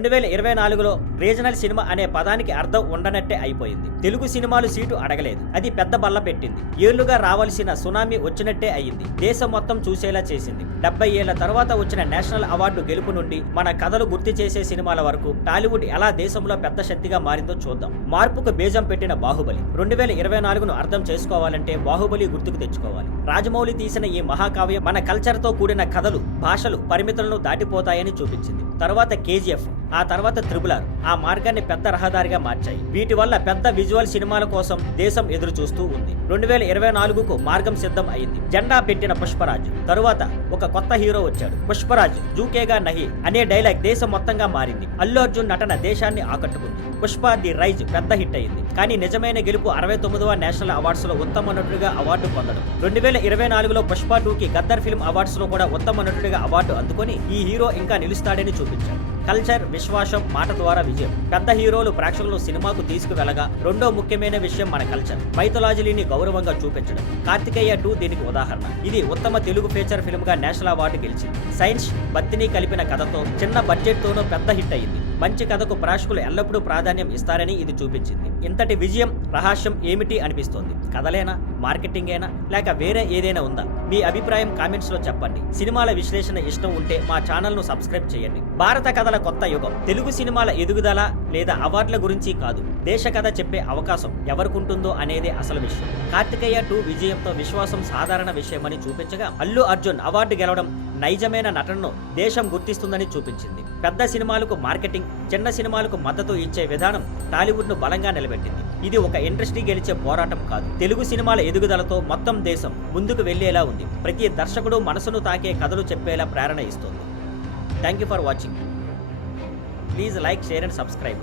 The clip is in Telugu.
2024లో రీజనల్ సినిమా అనే పదానికి అర్థం ఉండనట్టే అయిపోయింది. తెలుగు సినిమాలు సీటు అడగలేదు, అది పెద్ద బల్ల పెట్టింది. ఏళ్లుగా రావాల్సిన సునామీ వచ్చినట్టే అయ్యింది. దేశం మొత్తం చూసేలా చేసింది. 70 ఏళ్ల తర్వాత వచ్చిన నేషనల్ అవార్డు గెలుపు నుండి మన కథలు గుర్తు చేసే సినిమాల వరకు టాలీవుడ్ ఎలా దేశంలో పెద్ద శక్తిగా మారిందో చూద్దాం. మార్పుకు బీజం పెట్టిన బాహుబలి. 2024ను అర్థం చేసుకోవాలంటే బాహుబలి గుర్తుకు తెచ్చుకోవాలి. రాజమౌళి తీసిన ఈ మహాకావ్యం మన కల్చర్ తో కూడిన కథలు, భాషలు పరిమితులను దాటిపోతాయని చూపించింది. తర్వాత కేజీఎఫ్, ఆ తర్వాత త్రిబుల్ ఆర్ ఆ మార్గాన్ని పెద్ద రహదారిగా మార్చాయి. వీటి వల్ల పెద్ద విజువల్ సినిమాల కోసం దేశం ఎదురు చూస్తూ ఉంది. 2024కు మార్గం సిద్ధం అయింది. జెండా పెట్టిన పుష్పరాజ్ తరువాత ఒక కొత్త హీరో వచ్చాడు. పుష్పరాజ్ జూకేగా నహి అనే డైలాగ్ దేశం మొత్తంగా మారింది. అల్లు అర్జున్ నటన దేశాన్ని ఆకట్టుకుంది. పుష్ప ది రైజ్ పెద్ద హిట్ అయింది. కానీ నిజమైన గెలుపు 69వ నేషనల్ అవార్డ్స్ లో ఉత్తమ నటుడిగా అవార్డు పొందడం. 2024లో పుష్ప 2కి గద్దర్ ఫిల్మ్ అవార్డ్స్ లో కూడా ఉత్తమ నటుడిగా అవార్డు అందుకొని ఈ హీరో ఇంకా నిలుస్తాడని చూపించాడు. కల్చర్, విశ్వాసం, మాట ద్వారా విజయం. పెద్ద హీరోలు ప్రేక్షకులను సినిమాకు తీసుకువెళ్లగా రెండో ముఖ్యమైన విషయం మన కల్చర్, మైథాలజీని గౌరవంగా చూపించడం. కార్తికేయ 2 దీనికి ఉదాహరణ. ఇది ఉత్తమ తెలుగు ఫీచర్ ఫిల్మ్ గా నేషనల్ అవార్డు గెలిచింది. సైన్స్, భక్తిని కలిపిన కథతో చిన్న బడ్జెట్ తోనూ పెద్ద హిట్ అయింది. మంచి కథకు ప్రేక్షకులు ఎల్లప్పుడూ ప్రాధాన్యం ఇస్తారని ఇది చూపించింది. ఇంతటి విజయం రహస్యం ఏమిటి అనిపిస్తోంది? కథలేనా, మార్కెటింగేనా, లేక వేరే ఏదైనా ఉందా? మీ అభిప్రాయం కామెంట్స్ లో చెప్పండి. సినిమాల విశ్లేషణ ఇష్టం ఉంటే మా ఛానల్ ను సబ్స్క్రైబ్ చేయండి. భారత కథల కొత్త యుగం. తెలుగు సినిమాల ఎదుగుదల లేదా అవార్డుల గురించి కాదు, దేశ కథ చెప్పే అవకాశం ఎవరికుంటుందో అనేదే అసలు విషయం. కార్తికేయ 2 విజయంతో విశ్వాసం సాధారణ విషయమని చూపించగా, అల్లు అర్జున్ అవార్డు గెలవడం నైజమైన నటనను దేశం గుర్తిస్తుందని చూపించింది. పెద్ద సినిమాలకు మార్కెటింగ్, చిన్న సినిమాలకు మద్దతు ఇచ్చే విధానం టాలీవుడ్ ను బలంగా నిలబెట్టింది. ఇది ఒక ఇండస్ట్రీ గెలిచే పోరాటం కాదు, తెలుగు సినిమాల ఎదుగుదలతో మొత్తం దేశం ముందుకు వెళ్లేలా ఉంది. ప్రతి దర్శకుడు మనసును తాకే కథలు చెప్పేలా ప్రేరణ ఇస్తుంది. Thank you for watching. Please like, share and subscribe.